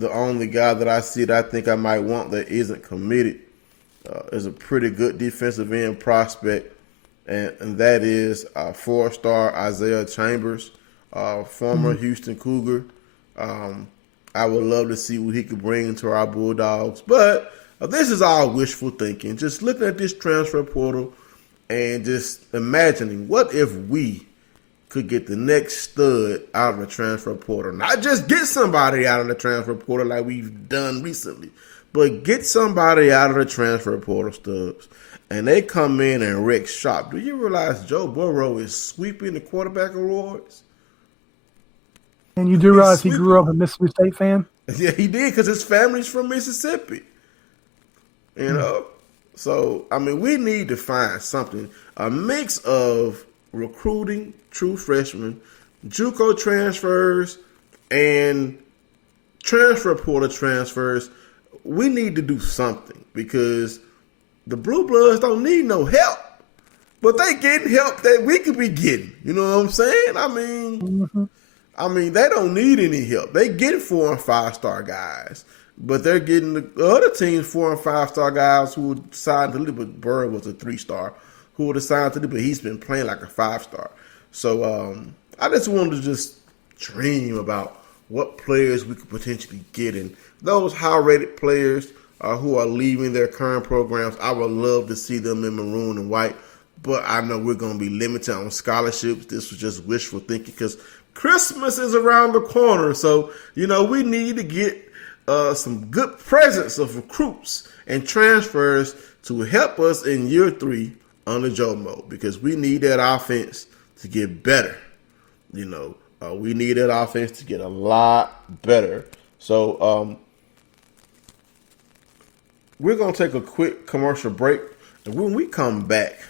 the only guy that I see that I think I might want that isn't committed is a pretty good defensive end prospect, and that is 4-star Isaiah Chambers, former Houston Cougar. I would love to see what he could bring into our Bulldogs, but this is all wishful thinking. Just looking at this transfer portal and just imagining, what if we could get the next stud out of the transfer portal? Not just get somebody out of the transfer portal like we've done recently, but get somebody out of the transfer portal, Stubbs, and they come in and wreck shop. Do you realize Joe Burrow is sweeping the quarterback awards? And you do realize he grew up a Mississippi State fan? Yeah, he did, because his family's from Mississippi. You know? So, I mean, we need to find something, a mix of recruiting true freshmen, JUCO transfers, and transfer portal transfers. We need to do something, because the Blue Bloods don't need no help, but they getting help that we could be getting. You know what I'm saying? I mean, they don't need any help. They get 4 and 5-star guys, but they're getting the other teams 4 and 5-star guys who would sign to leave. But Burr was a 3-star who would have signed to leave, but he's been playing like a 5-star. So I just wanted to just dream about what players we could potentially get, and those high-rated players who are leaving their current programs, I would love to see them in maroon and white, but I know we're going to be limited on scholarships. This was just wishful thinking, because Christmas is around the corner, so, you know, we need to get some good presence of recruits and transfers to help us in year 3 under Joe Mo, because we need that offense to get better. You know, we need that offense to get a lot better. So we're going to take a quick commercial break, and when we come back,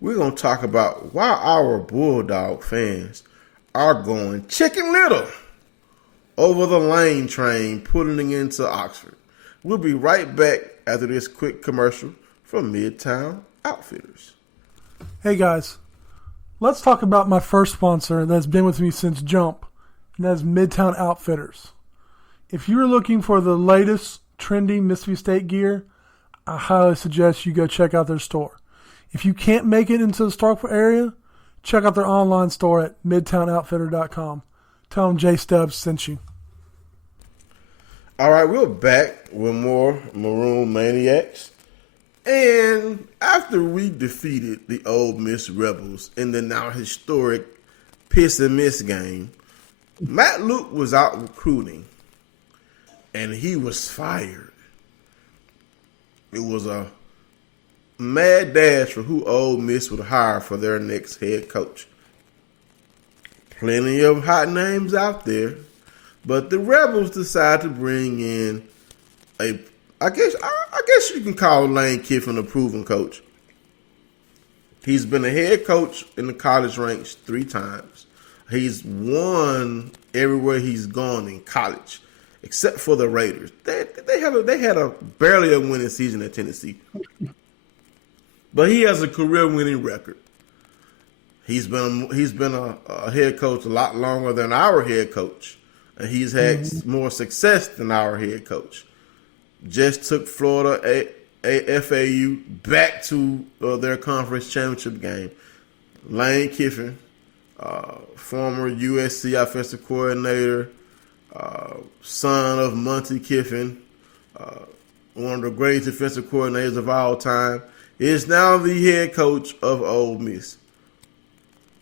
we're going to talk about why our Bulldog fans are going chicken little over the Lane train putting it into Oxford. We'll be right back after this quick commercial from Midtown Outfitters. Hey guys, let's talk about my first sponsor that's been with me since Jump, and that's Midtown Outfitters. If you're looking for the latest trendy Mississippi State gear, I highly suggest you go check out their store. If you can't make it into the Starkville area, check out their online store at midtownoutfitter.com. Tell them Jay Stubbs sent you. All right, we're back with more Maroon Maniacs. And after we defeated the Ole Miss Rebels in the now historic Piss and Miss game, Matt Luke was out recruiting, and he was fired. It was a mad dash for who Ole Miss would hire for their next head coach. Plenty of hot names out there, but the Rebels decided to bring in I guess you can call Lane Kiffin a proven coach. He's been a head coach in the college ranks 3 times. He's won everywhere he's gone in college, except for the Raiders. They had a barely a winning season at Tennessee. But he has a career-winning record. He's been a head coach a lot longer than our head coach, and he's had more success than our head coach. Just took Florida FAU back to their conference championship game. Lane Kiffin, former USC offensive coordinator, son of Monty Kiffin, one of the greatest defensive coordinators of all time, is now the head coach of Ole Miss.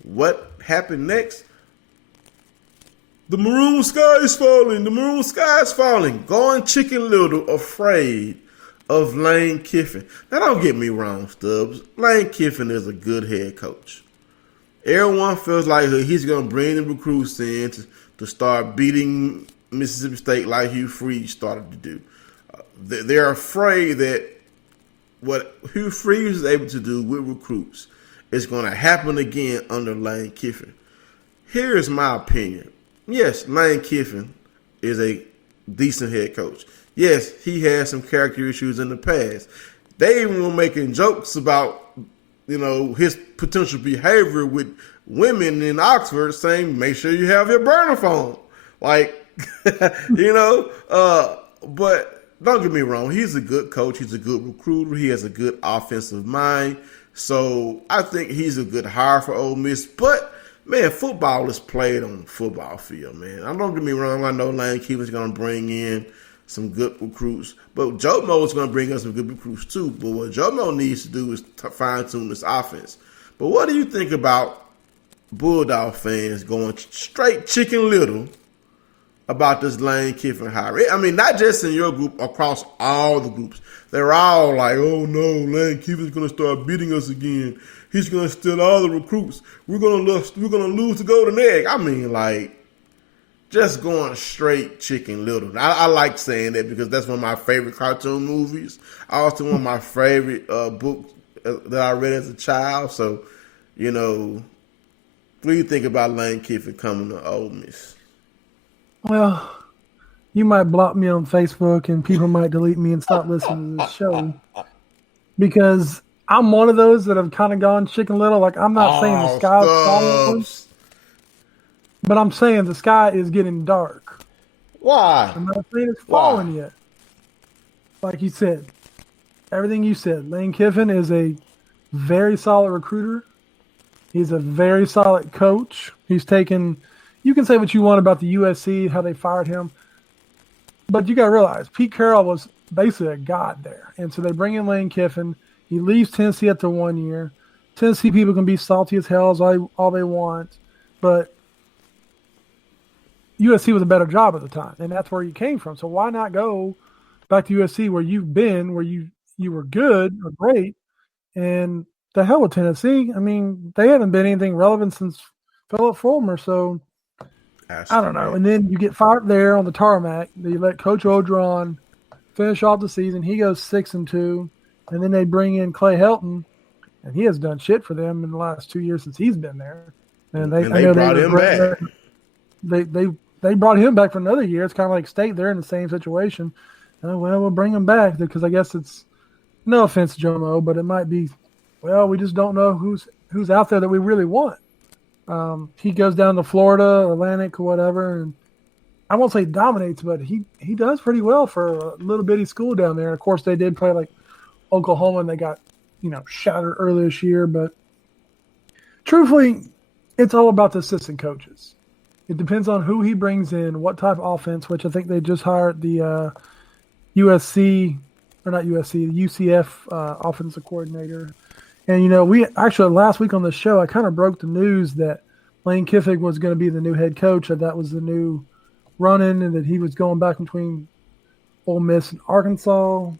What happened next? The maroon sky is falling. The maroon sky is falling. Going chicken little, afraid of Lane Kiffin. Now, don't get me wrong, Stubbs. Lane Kiffin is a good head coach. Everyone feels like he's going to bring the recruits in to start beating Mississippi State like Hugh Freeze started to do. They're afraid that what Hugh Freeze is able to do with recruits is going to happen again under Lane Kiffin. Here's my opinion. Yes, Lane Kiffin is a decent head coach. Yes, he had some character issues in the past. They even were making jokes about, his potential behavior with women in Oxford, saying, make sure you have your burner phone. Like, But don't get me wrong. He's a good coach. He's a good recruiter. He has a good offensive mind. So I think he's a good hire for Ole Miss. But, man, football is played on the football field, man. Don't get me wrong. I know Lane Kiffin's going to bring in some good recruits. But Joe Mo's going to bring us some good recruits too. But what Joe Mo needs to do is fine-tune this offense. But what do you think about Bulldog fans going straight Chicken Little about this Lane Kiffin hire? I mean, not just in your group, across all the groups. They're all like, oh no, Lane Kiffin's going to start beating us again. He's going to steal all the recruits. We're going to lose the golden egg. I mean, like, just going straight Chicken Little. I like saying that because that's one of my favorite cartoon movies. Also one of my favorite books that I read as a child. So, what do you think about Lane Kiffin coming to Ole Miss? Well, you might block me on Facebook and people might delete me and stop listening to this show because I'm one of those that have kind of gone Chicken Little. Like, I'm not saying the sky's falling, but I'm saying the sky is getting dark. Why? I'm not saying it's falling yet. Like you said, everything you said, Lane Kiffin is a very solid recruiter. He's a very solid coach. He's taken – you can say what you want about the USC, how they fired him, but you got to realize Pete Carroll was basically a god there. And so they bring in Lane Kiffin. He leaves Tennessee after 1 year. Tennessee people can be salty as hell all they want, but USC was a better job at the time, and that's where you came from. So why not go back to USC where you've been, where you were good or great, and the hell with Tennessee. I mean, they haven't been anything relevant since Philip Fulmer, so I don't know. And then you get fired there on the tarmac. They let Coach Odron finish off the season. He goes 6-2, and then they bring in Clay Helton, and he has done shit for them in the last 2 years since he's been there. And they brought him back. They brought him back for another year. It's kind of like State. They're in the same situation. We'll bring him back because I guess it's no offense, Joe Mo, but it might be. Well, we just don't know who's out there that we really want. He goes down to Florida, Atlantic, or whatever, and I won't say dominates, but he does pretty well for a little bitty school down there. Of course, they did play like Oklahoma, and they got shattered earlier this year. But truthfully, it's all about the assistant coaches. It depends on who he brings in, what type of offense. Which I think they just hired the UCF offensive coordinator. And, we actually last week on the show, I kind of broke the news that Lane Kiffin was going to be the new head coach, that was the new run-in, and that he was going back between Ole Miss and Arkansas.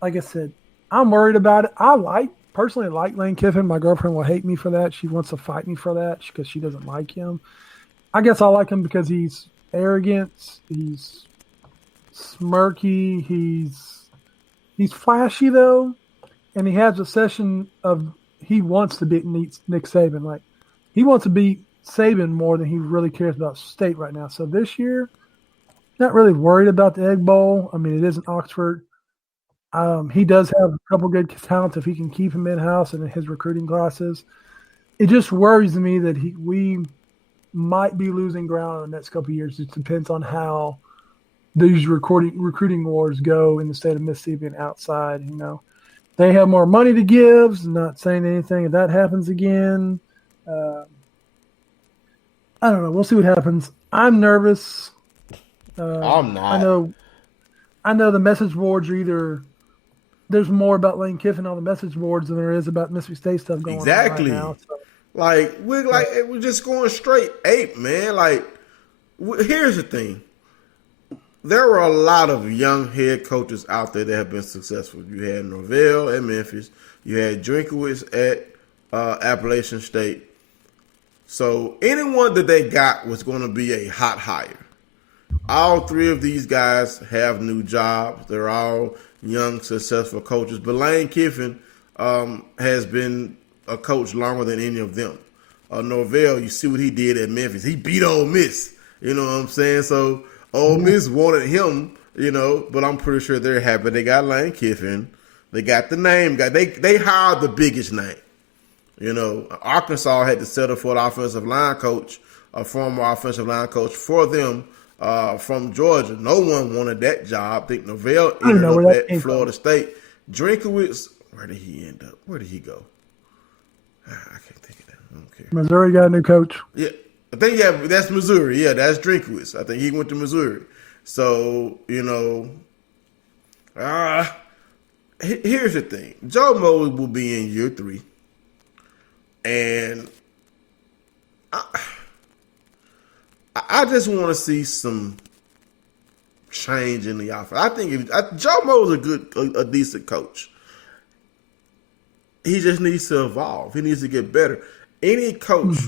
Like I said, I'm worried about it. I personally like Lane Kiffin. My girlfriend will hate me for that. She wants to fight me for that because she doesn't like him. I guess I like him because he's arrogant, he's smirky, he's flashy, though. And he has a session of he wants to beat Nick Saban. Like, he wants to beat Saban more than he really cares about State right now. So this year, not really worried about the Egg Bowl. I mean, it is in Oxford. He does have a couple good talents if he can keep him in-house and in his recruiting classes. It just worries me that we might be losing ground in the next couple of years. It depends on how these recruiting wars go in the state of Mississippi and outside, They have more money to give. Not saying anything if that happens again. I don't know. We'll see what happens. I'm nervous. I'm not. I know the message boards are either there's more about Lane Kiffin on the message boards than there is about Mississippi State stuff going on right now. So. We're just going straight ape, man. Here's the thing. There were a lot of young head coaches out there that have been successful. You had Norvell at Memphis. You had Drinkowitz at Appalachian State. So anyone that they got was going to be a hot hire. All three of these guys have new jobs. They're all young, successful coaches. But Lane Kiffin has been a coach longer than any of them. Norvell, you see what he did at Memphis. He beat Ole Miss. You know what I'm saying? So Ole Miss wanted him, but I'm pretty sure they're happy. They got Lane Kiffin. They got the name guy. They hired the biggest name. Arkansas had to settle for an offensive line coach, a former offensive line coach for them from Georgia. No one wanted that job. I think Novell I don't ended know where up that at came Florida State. Drinkowitz, where did he end up? Where did he go? I can't think of that. I don't care. Missouri got a new coach. Yeah, I think that's Missouri. Yeah, that's Drinkowitz. I think he went to Missouri. So here's the thing: Joe Mo will be in year 3, and I just want to see some change in the offense. I think Joe Mo is a decent coach. He just needs to evolve. He needs to get better. Any coach,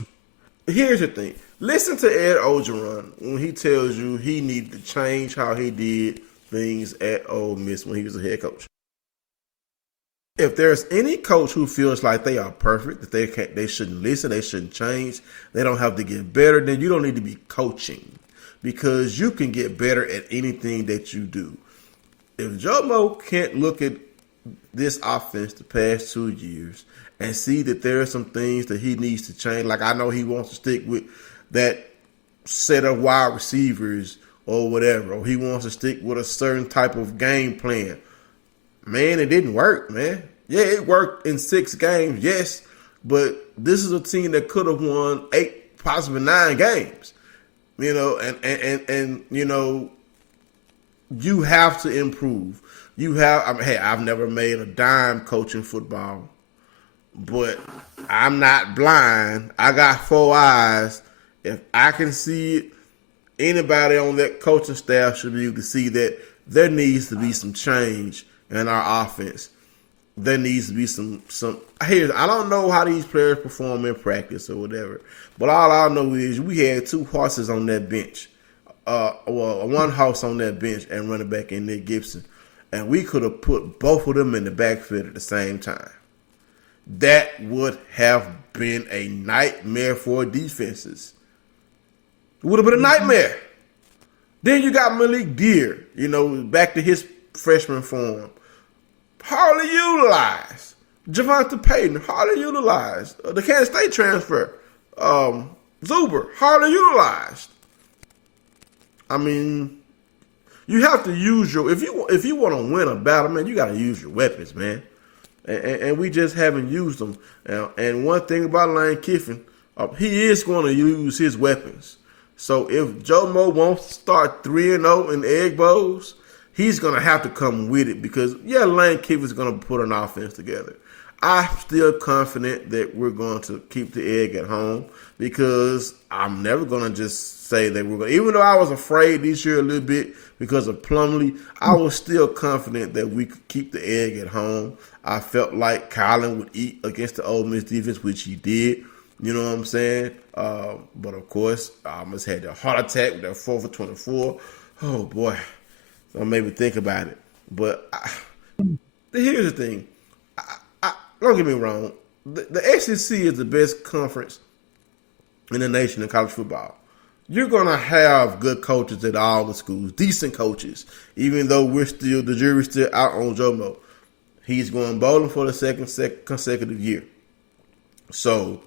here's the thing. Listen to Ed Orgeron when he tells you he needed to change how he did things at Ole Miss when he was a head coach. If there's any coach who feels like they are perfect, that they shouldn't listen, they shouldn't change, they don't have to get better, then you don't need to be coaching, because you can get better at anything that you do. If Joe Mo can't look at this offense the past 2 years and see that there are some things that he needs to change, like I know he wants to stick with that set of wide receivers or whatever, or he wants to stick with a certain type of game plan. Man, it didn't work, man. Yeah, it worked in 6 games, yes, but this is a team that could have won 8, possibly 9 games. And you have to improve. I've never made a dime coaching football, but I'm not blind. I got 4 eyes. If I can see it, anybody on that coaching staff should be able to see that there needs to be some change in our offense. There needs to be some. I don't know how these players perform in practice or whatever, but all I know is we had 2 horses on that bench. One horse on that bench and running back in Nick Gibson, and we could have put both of them in the backfield at the same time. That would have been a nightmare for defenses. It would have been a nightmare. Then you got Malik Deer, back to his freshman form. Hardly utilized. Javonte Payton, hardly utilized. The Kansas State transfer, Zuber, hardly utilized. I mean, you have to use if you want to win a battle, man, you got to use your weapons, man. And we just haven't used them. And one thing about Lane Kiffin, he is going to use his weapons. So if Joe Mo wants to start 3-0 in Egg Bowls, he's going to have to come with it, because, Lane Kiffin's going to put an offense together. I'm still confident that we're going to keep the egg at home, because I'm never going to just say that we're going to. Even though I was afraid this year a little bit because of Plumlee, I was still confident that we could keep the egg at home. I felt like Kylin would eat against the Ole Miss defense, which he did. You know what I'm saying? But, of course, I almost had that heart attack with that 4 for 24. Oh, boy. So maybe think about it. But here's the thing. Don't get me wrong. The SEC is the best conference in the nation in college football. You're going to have good coaches at all the schools, decent coaches, even though the jury's still out on Joe Mo. He's going bowling for the second consecutive year. So,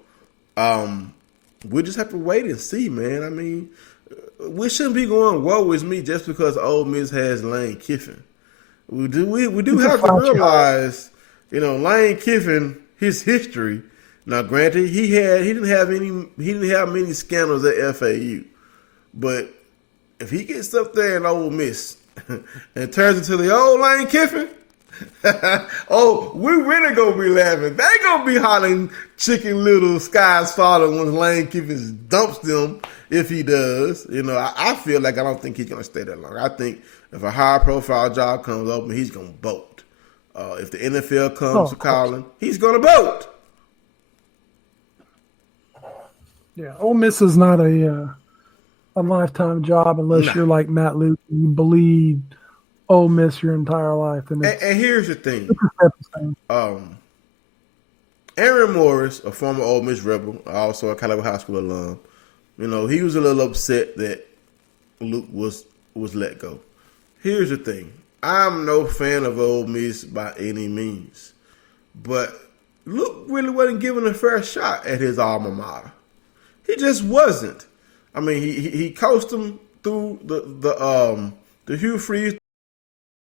we just have to wait and see, man. I mean, we shouldn't be going, woe is me, just because Ole Miss has Lane Kiffin. We do have to realize, Lane Kiffin, his history. Now, granted, he didn't have many scandals at FAU, but if he gets up there in Ole Miss and turns into the old Lane Kiffin, we really gonna be laughing. They gonna be hollering Chicken Little, skies falling when Lane Kiffin dumps them. If he does, I feel like I don't think he's gonna stay that long. I think if a high profile job comes open, he's gonna bolt. If the NFL comes to calling, he's gonna bolt. Yeah, Ole Miss is not a lifetime job unless you're like Matt Luke and you bleed Ole Miss your entire life. And here's the thing. Aaron Morris, a former Ole Miss Rebel, also a Caliber High School alum, he was a little upset that Luke was let go. Here's the thing. I'm no fan of Ole Miss by any means, but Luke really wasn't given a fair shot at his alma mater. He just wasn't. I mean, he coached them threw the Hugh Freeze